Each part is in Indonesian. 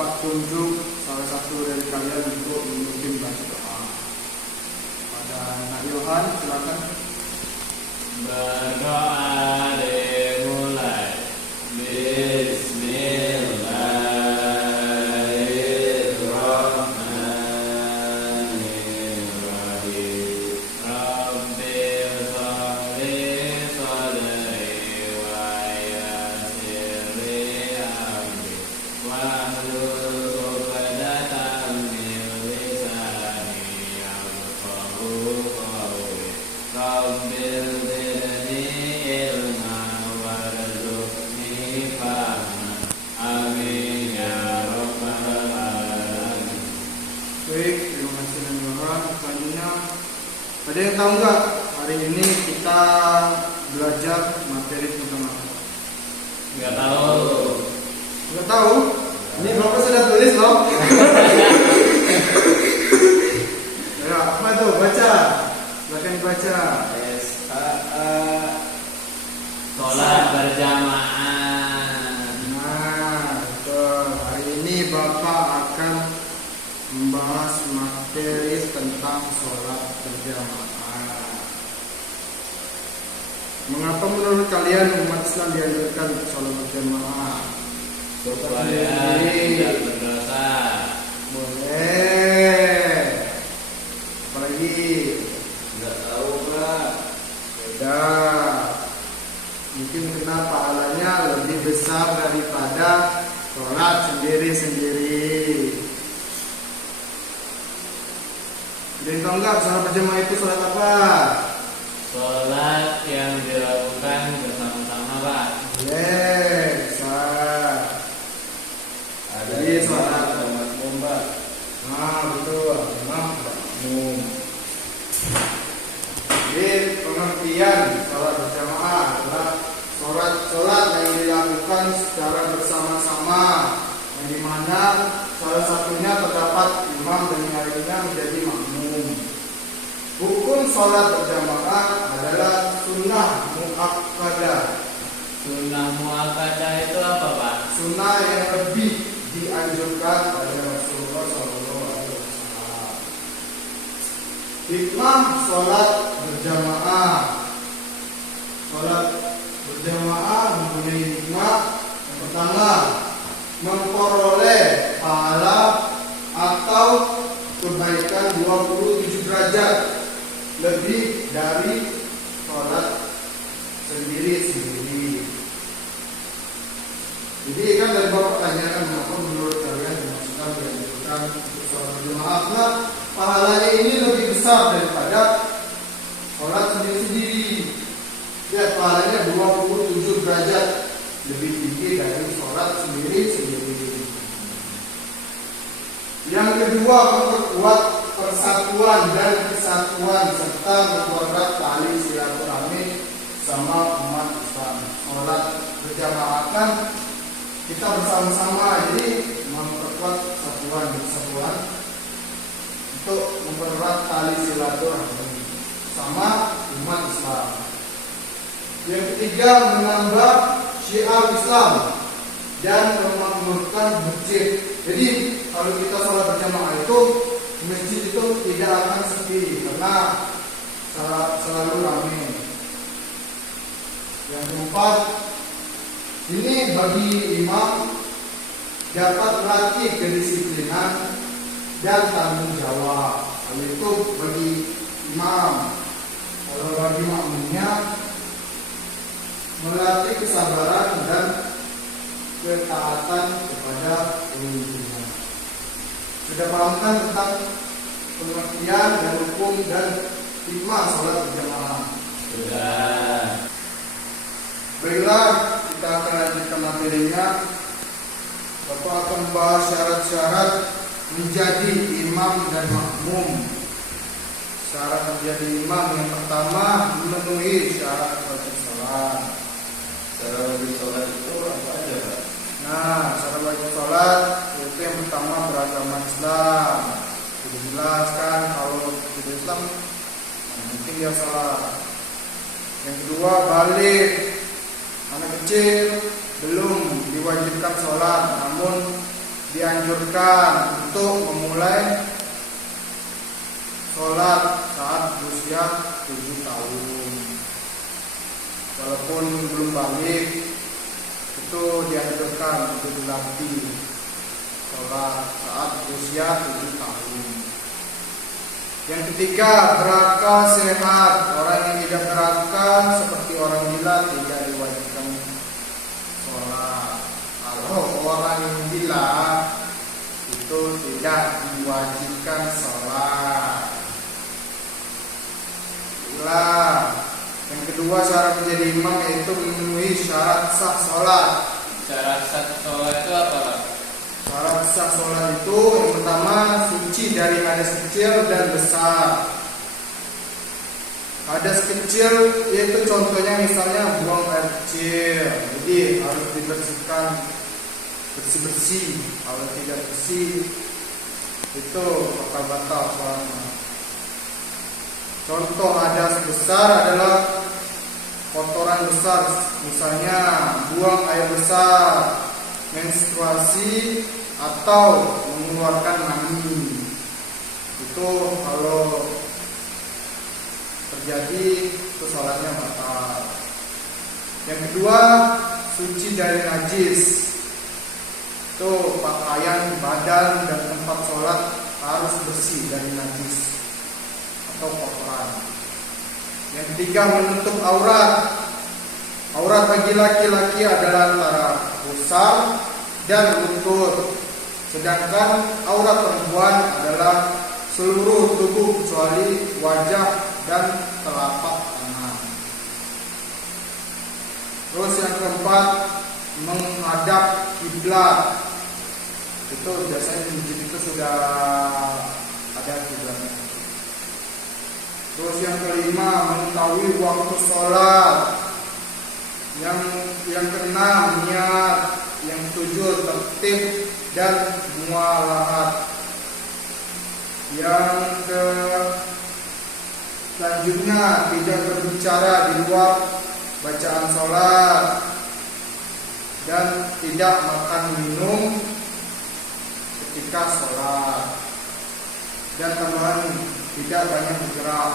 Bapak tunjuk salah satu dari kalian untuk memimpin baca doa. Pada Nak Yohan, silakan. Berdoa dimulai. Bismillahirrahmanirrahim. Rabbil sholli sholli wa yassirli amri wahlul 'uqdatam min lisani yafqahu qawli. Rabbil zidni ilma warzuqni fahma. Amin ya rabbal alamin. Baik, terima kasih Nak Yohan. Selanjutnya, ada yang tahu nggak hari ini kita belajar materi tentang apa? Nggak tahu. Nggak tahu? Ini Bapak sudah tulis loh. Ya, apa itu? Baca. Silakan baca. Sholat berjamaah. Nah, betul. Hari ini Bapak akan membahas materi tentang sholat berjamaah. Mengapa menurut kalian umat Islam dianjurkan sholat berjamaah? Supaya tidak berdosa. Boleh. Apalagi? Nggak tahu Pak. Beda. Mungkin karena pahalanya lebih besar daripada sholat sendiri-sendiri. Jadi tahu nggak sholat berjamaah itu sholat apa? Sholat yang dilakukan bersama-sama Pak. Bisa. Jadi sholat makmum Pak. Nah betul, imam makmum. Jadi pengertian sholat berjamaah adalah sholat yang dilakukan secara bersama-sama, yang dimana salah satunya terdapat imam dan yang lainnya menjadi makmum. Hukum sholat berjamaah adalah sunnah muakkadah. Sunnah muakkadah itu apa Pak? Sunnah yang lebih dianjurkan oleh Rasulullah SAW. Hikmah sholat berjamaah. Sholat berjamaah mempunyai hikmah. Yang pertama, memperoleh pahala atau kebaikan 27 derajat lebih dari sholat sendiri-sendiri. Jadi kan dari Bapak tanyakan mengapa menurut kalian dimaksudkan dianjurkan untuk sholat berjamaah? Karena pahalanya ini lebih besar daripada sholat sendiri-sendiri. Ya, pahalanya 27 derajat lebih tinggi dari sholat sendiri-sendiri. Yang kedua, memperkuat persatuan dan kesatuan serta mempererat tali silaturahmi sama umat Islam. Sholat berjamaah kan kita bersama-sama, jadi memperkuat kesatuan untuk mempererat tali silaturahmi sama umat Islam. Yang ketiga, menambah syiar Islam dan memakmurkan masjid. Jadi kalau kita sholat berjamaah itu, masjid itu tidak akan sepi karena selalu ramai. Yang keempat, ini bagi imam dapat melatih kedisiplinan dan tanggung jawab. Hal itu bagi imam. Kalau bagi makmumnya melatih kesabaran dan ketaatan kepada pemimpinnya. Sudah paham kan tentang pengertian dan hukum dan hikmah sholat berjamaah? Sudah. Baiklah, kita akan lanjutkan materinya. Bapak akan membahas syarat-syarat menjadi imam dan makmum. Syarat menjadi imam yang pertama, memenuhi syarat wajib sholat. Syarat wajib sholat itu apa aja Pak? Nah, syarat wajib sholat itu yang pertama beragama Islam. Sudah jelas kan, kalau tidak Islam mungkin dia sholat. Yang kedua, balik. Anak kecil belum diwajibkan sholat, namun dianjurkan untuk memulai sholat saat berusia 7 tahun. Walaupun belum balik, itu dianjurkan untuk dilatih sholat saat berusia 7 tahun. Yang ketiga, berakal sehat. Orang yang tidak berakal seperti orang gila tidak diwajibkan sholat. Kalau orang yang gila itu tidak diwajibkan sholat. Yang kedua, syarat menjadi imam yaitu memenuhi syarat sah sholat. Syarat sah sholat itu apa, Pak? Syarat sah sholat itu yang pertama, suci dari hadas kecil dan besar. Hadas kecil yaitu contohnya misalnya buang air kecil, jadi harus dibersihkan bersih-bersih. Kalau tidak bersih itu bakal batal sholatnya. Contoh hadas besar adalah kotoran besar, misalnya buang air besar, menstruasi, atau mengeluarkan mani. Itu kalau terjadi itu sholatnya batal. Yang kedua, suci dari najis. Itu pakaian, badan, dan tempat sholat harus bersih dari najis atau kotoran. Yang ketiga, menutup aurat. Aurat bagi laki-laki adalah antara pusar dan lutut, sedangkan aurat perempuan adalah seluruh tubuh kecuali wajah dan telapak tangan. Terus yang keempat, menghadap kiblat. Itu biasanya di masjid itu sudah ada kiblatnya. Terus yang kelima, mengetahui waktu sholat. Yang keenam, niat. Yang ketujuh, tertib dan mualahat. Yang selanjutnya, tidak berbicara di luar bacaan sholat dan tidak makan minum ketika sholat. Dan tambahan, tidak banyak bergerak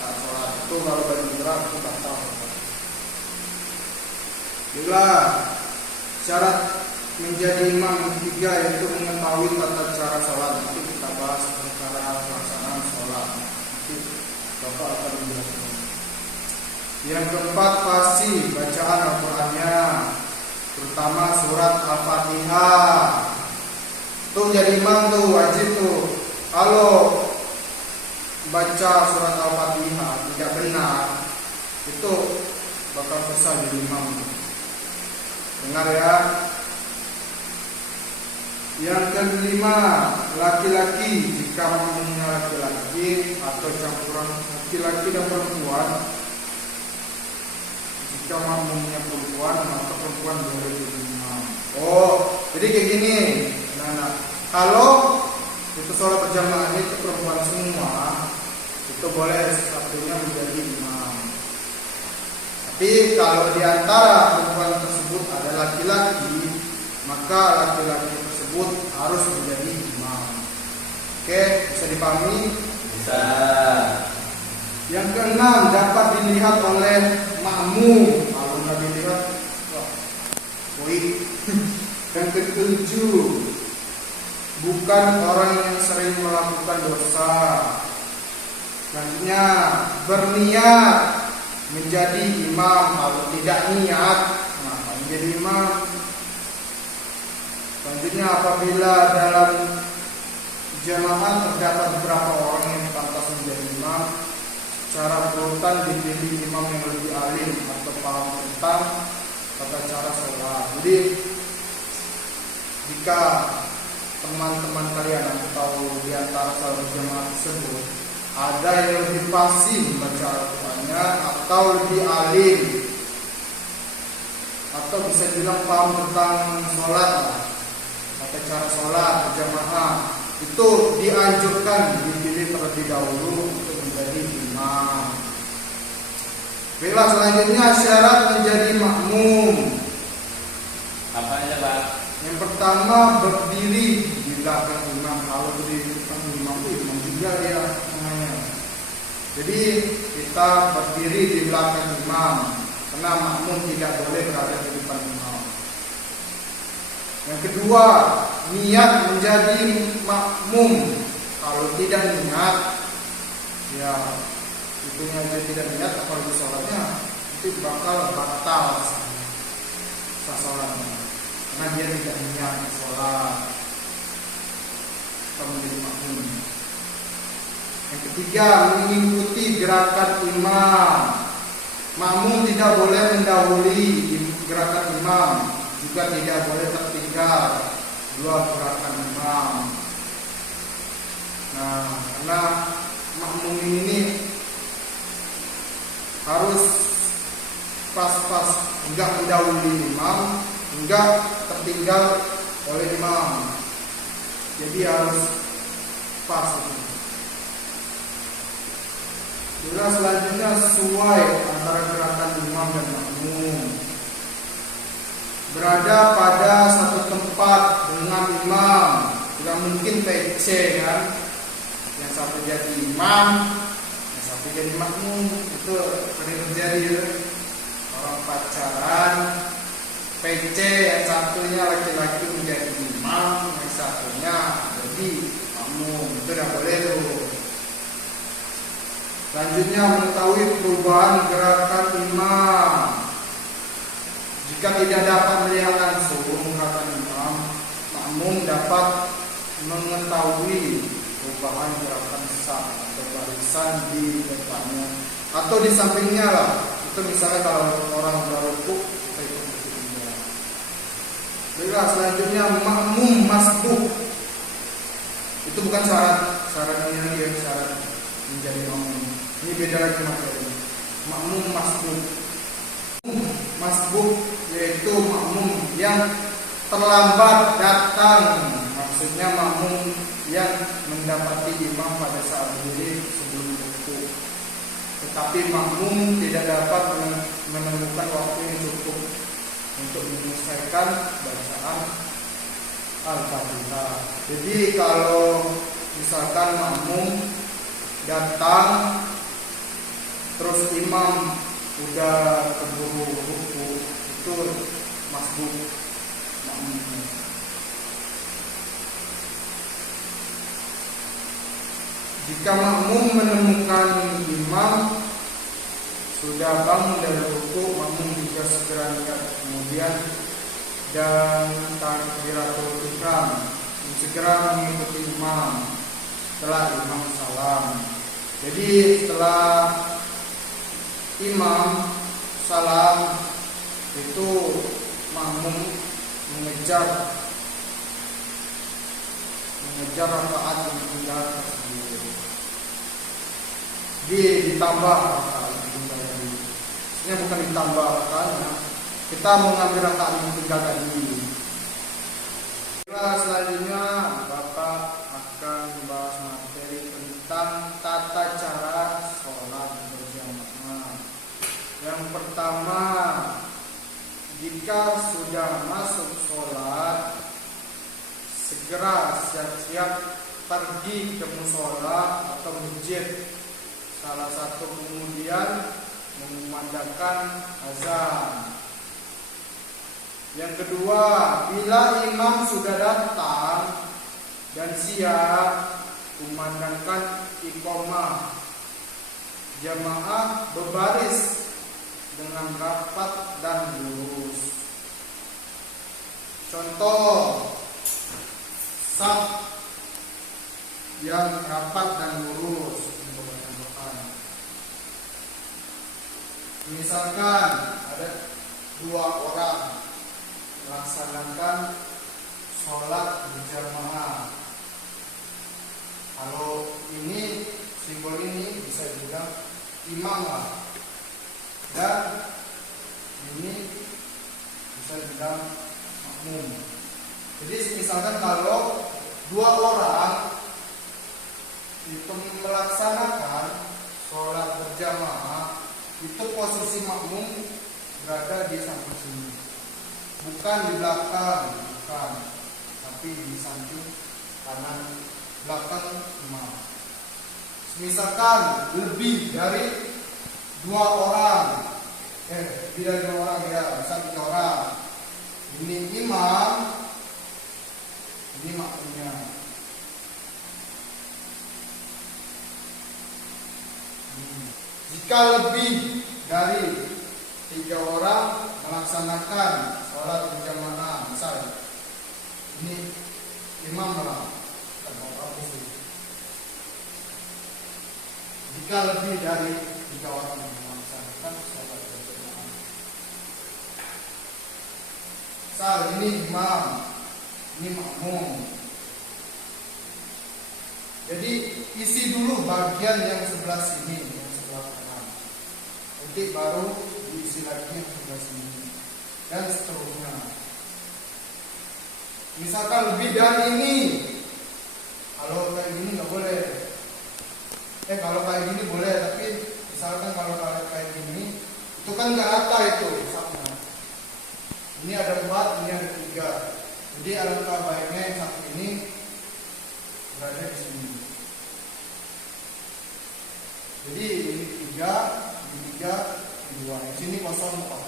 saat sholat. Itu kalau banyak bergerak itu batal. Bila syarat menjadi imam yang ketiga yaitu mengetahui tata cara sholat. Nanti kita bahas cara pelaksanaan sholat. Nanti Bapak akan menjelaskan. Yang keempat, fasih bacaan Al-Qur'annya, terutama surat Al-Fatihah. Tuh jadi imam tuh wajib tuh. Kalau baca surat Al-Fatihah tidak benar, itu bakal susah jadi imam. Dengar ya. Yang kelima, laki-laki. Jika makmumnya laki-laki atau campuran laki-laki dan perempuan, jika makmumnya perempuan, maka perempuan boleh jadi imam. Oh, jadi kayak gini. Nah, kalau itu sholat berjamaah itu perempuan semua, itu boleh satunya menjadi imam. Tapi kalau di antara perempuan tersebut ada laki-laki, maka laki-laki tersebut harus menjadi imam. Oke, bisa dipahami? Bisa. Yang keenam, dapat dilihat oleh makmum. Kalau nggak dilihat, wah, woi. Yang ketujuh, bukan orang yang sering melakukan dosa. Selanjutnya, berniat menjadi imam. Kalau tidak niat, maka menjadi imam. Selanjutnya, apabila dalam jamaah terdapat beberapa orang yang pantas menjadi imam, secara berurutan dipilih imam yang lebih alim atau paham tentang tata cara sholat. Jadi jika teman-teman kalian atau di antara sahabat jamaah tersebut ada yang lebih fasih membaca Al-Qur'annya atau lebih alim atau bisa bilang paham tentang sholat, tata cara sholat berjamaah, itu dianjurkan dipilih terlebih dahulu untuk menjadi imam. Bila selanjutnya syarat menjadi makmum. Apa aja, Pak? Yang pertama berdiri di belakang imam. Kalau berdiri di belakang imam itu imam juga ya namanya. Jadi kita berdiri di belakang imam, karena makmum tidak boleh berada di depan imam. Yang kedua, niat menjadi makmum. Kalau tidak niat, ya itunya aja tidak niat, apalagi sholatnya itu bakal batal sah sholatnya, karena dia tidak niat sholat atau menjadi makmum. Yang ketiga, mengikuti gerakan imam. Makmum tidak boleh mendahului gerakan imam, juga tidak boleh tertinggal dua gerakan imam. Nah, karena makmum ini harus pas-pas, enggak mendahului imam, enggak tertinggal oleh imam. Jadi harus pas itu. Bila selanjutnya sesuai antara gerakan imam dan makmum. Berada pada satu tempat dengan imam. Tidak mungkin PC kan. Yang satu jadi imam, yang satu jadi makmum. Itu sering terjadi ya. Orang pacaran PC, yang satunya laki-laki menjadi imam, yang satunya jadi makmum. Itu tidak boleh tuh. Selanjutnya, mengetahui perubahan gerakan imam. Jika tidak dapat melihat langsung gerakan imam, makmum dapat mengetahui perubahan gerakan saf atau barisan di depannya atau di sampingnya lah. Itu misalnya kalau orang berrukuk, kita ikut dia. Baiklah, selanjutnya makmum masbuk. Itu bukan syarat ini ya, syarat menjadi makmum. Ini beda lagi materi. Makmum masbuk. Masbuk yaitu makmum yang terlambat datang. Maksudnya makmum yang mendapati imam pada saat berdiri sebelum rukuk. Tetapi makmum tidak dapat menemukan waktu yang cukup untuk menyelesaikan bacaan Al-Fatihah. Jadi kalau misalkan makmum datang terus imam udah keburu rukuk, itu masbuk makmum. Jika makmum menemukan imam sudah bangun dari rukuk, makmum juga segera niat kemudian dan takbiratul ihram, segera mengikuti imam setelah imam salam. Jadi setelah imam salam itu makmum mengejar rakaat yang tinggal tersebut. Ditambah rakaat yang tinggal tadi. Ini bukan ditambah rakaatnya, kita mengambil rakaat yang tinggal tadi. Selanjutnya Bapak akan membahas materi tentang tata cara sholat berjamaah. Yang pertama, jika sudah masuk sholat, segera siap-siap pergi ke musola atau masjid. Salah satu kemudian mengumandangkan azan. Yang kedua, bila imam sudah datang dan siap, kumandangkan iqamah. Jamaah berbaris dengan rapat dan lurus. Contoh saf yang rapat dan lurus. Misalkan ada dua orang melaksanakan sholat berjamaah. Kalau ini simbol ini bisa dibilang imam lah, dan ini bisa dibilang makmum. Jadi misalkan kalau dua orang itu melaksanakan sholat berjamaah, itu posisi makmum berada di samping sini, bukan di belakang. bukan, tapi di samping kanan belakang imam. Misalkan lebih dari 2 orang, lebih dari 2 orang ya, misal 3 orang. Ini imam, ini makmumnya. Jika lebih dari 3 orang melaksanakan sholat berjamaah, misal ini imam lah, jika lebih dari 3 orang melaksanakan sholat berjamaah, misal ini imam, ini makmum. Jadi isi dulu bagian yang sebelah sini, yang sebelah kanan. Nanti baru diisi lagi yang sebelah sini dan seterusnya. Misalkan lebih dari ini, kalau kayak gini nggak boleh. Kalau kayak gini boleh, tapi misalkan kalau kayak gini, itu kan nggak rata itu sama. Ini ada 4, ini ada 3. Jadi alangkah baiknya yang satu ini berada di sini. Jadi ini 3, ini 2. Di sini kosong apa?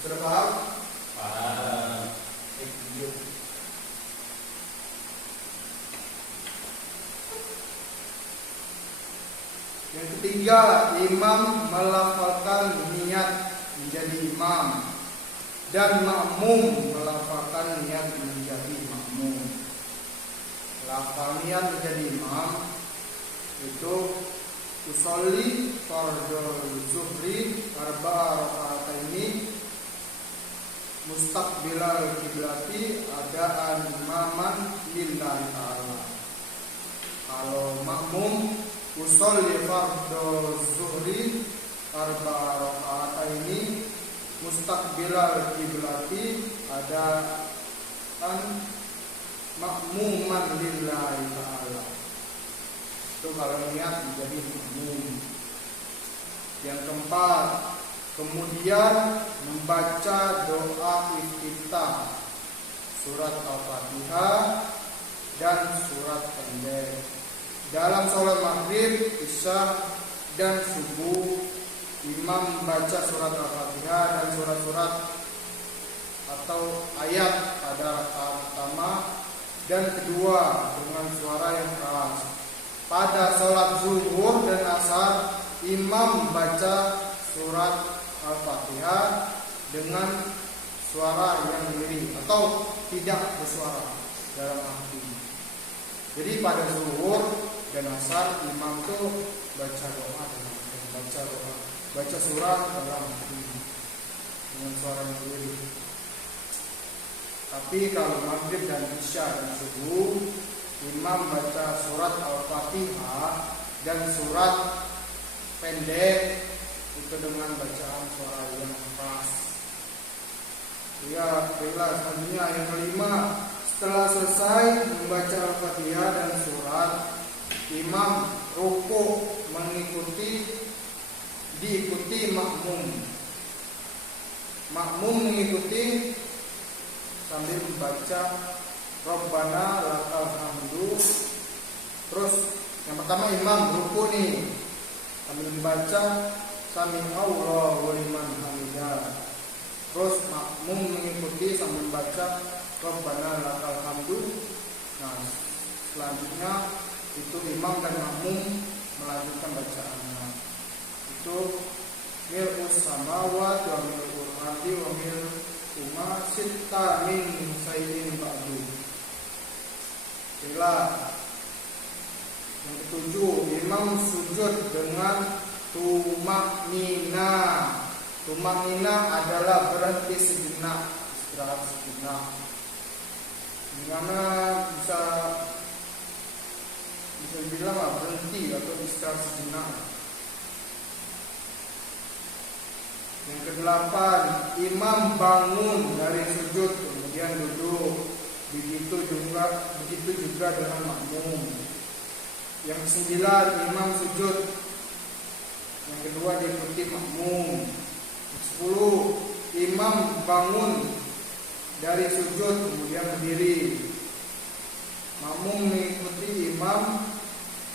Sudah paham? Paham. Yang ketiga, imam melafalkan niat menjadi imam dan makmum melafalkan niat menjadi makmum. Lafal niat menjadi imam itu usolli fardhu zuhri arba'a raka'ataini mustaqbilal kiblati adaan imaman lillahi ta'ala. Kalau makmum usolli fardhu zuhri arba'a raka'ataini mustaqbilal kiblati adaan makmuman lillahi ta'ala. Itu kalau niat menjadi makmum. Yang keempat, kemudian membaca doa iftitah, surat Al-Fatihah dan surat pendek. Dalam sholat maghrib, isya dan subuh, imam membaca surat Al-Fatihah dan surat-surat atau ayat pada rakaat pertama dan kedua dengan suara yang keras. Pada sholat zuhur dan asar, imam membaca surat Al-Fatihah dengan suara yang lirih atau tidak bersuara dalam arti. Jadi pada zuhur dan asar, imam itu baca doa, baca surah dalam hati dengan suara yang lirih. Tapi kalau maghrib dan isya dan subuh, imam baca surat Al-Fatihah dan surat pendek itu dengan bacaan suara yang keras. Ya, baiklah, selanjutnya yang kelima, setelah selesai membaca Al-Fatihah dan surat, imam rukuk diikuti makmum. Makmum mengikuti sambil membaca Rabbana lakal hamdu. Terus yang pertama imam ruku nih sambil membaca Sami Allahu liman hamidah. Terus makmum mengikuti sambil membaca Rabbana lakal hamdu. Nah, selanjutnya itu imam dan makmum melanjutkan bacaannya. Itu mil'us samawati wa mil'ul ardi wa mil'uma sitta min sayyidin ba'du. Yang ketujuh, imam sujud dengan tumak nina. Tumak nina adalah berhenti sejenak, istirahat sejenak. Dimana bisa bilang berhenti atau istirahat sejenak. Yang kedelapan, imam bangun dari sujud kemudian duduk. Begitu juga dengan makmum. Yang kesembilan, imam sujud. Yang kedua diikuti makmum. Yang 10, imam bangun dari sujud kemudian berdiri. Makmum mengikuti imam,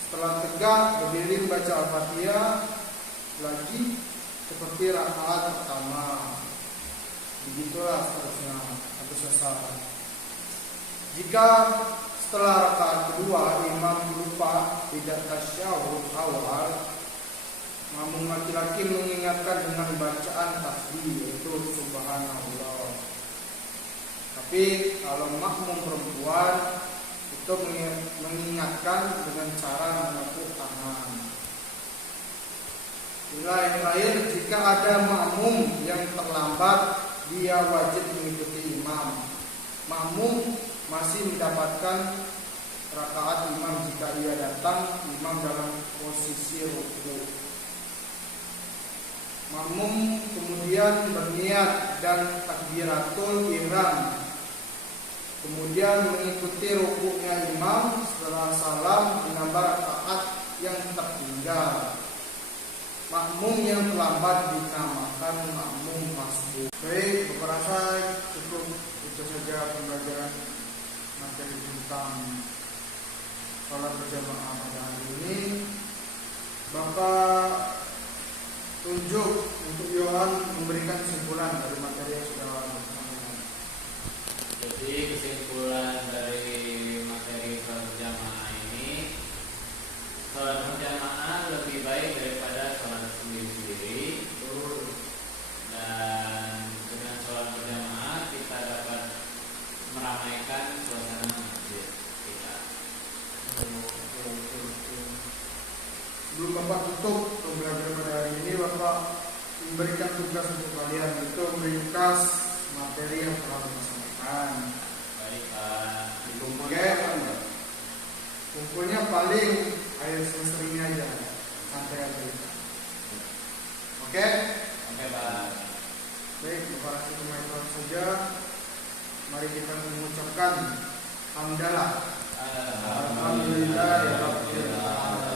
setelah tegak berdiri membaca Al-Fatihah lagi seperti rakaat pertama. Begitulah seterusnya sampai selesai. Jika setelah rakaat kedua imam lupa tidak tasyahud awal, makmum laki-laki mengingatkan dengan bacaan tasbih yaitu subhanallah. Tapi kalau makmum perempuan itu mengingatkan dengan cara menepuk tangan. Yang lain, jika ada makmum yang terlambat, dia wajib mengikuti imam. Makmum masih mendapatkan rakaat imam jika ia datang imam dalam posisi ruku. Makmum kemudian berniat dan takbiratul ihram, kemudian mengikuti rukuknya imam. Setelah salam menambah rakaat yang tertinggal. Makmum yang terlambat dinamakan makmum masbuk. Baik, beberapa cukup itu saja pembelajaran materi tentang sholat berjamaah pada hari ini. Bapak tunjuk untuk Yohan memberikan kesimpulan dari materi yang sudah disampaikan. Jadi kesimpulan dari materi sholat berjamaah ini, sholat berjamaah lebih baik daripada sholat sendiri-sendiri. Dan dengan sholat berjamaah kita dapat meramaikan suasana masjid kita. Sebelum Bapak tutup pembelajaran pada hari ini, Bapak memberikan tugas untuk kalian, itu meringkas materi yang telah disampaikan. Baik Pak. Oke, kumpulnya paling akhir semester ini aja, santai aja. Oke? Oke Pak. Baik, Bapak kasih pemain saja. Mari kita mengucapkan hamdalah. Alhamdulillah. Alhamdulillah ya Rabbil alamin.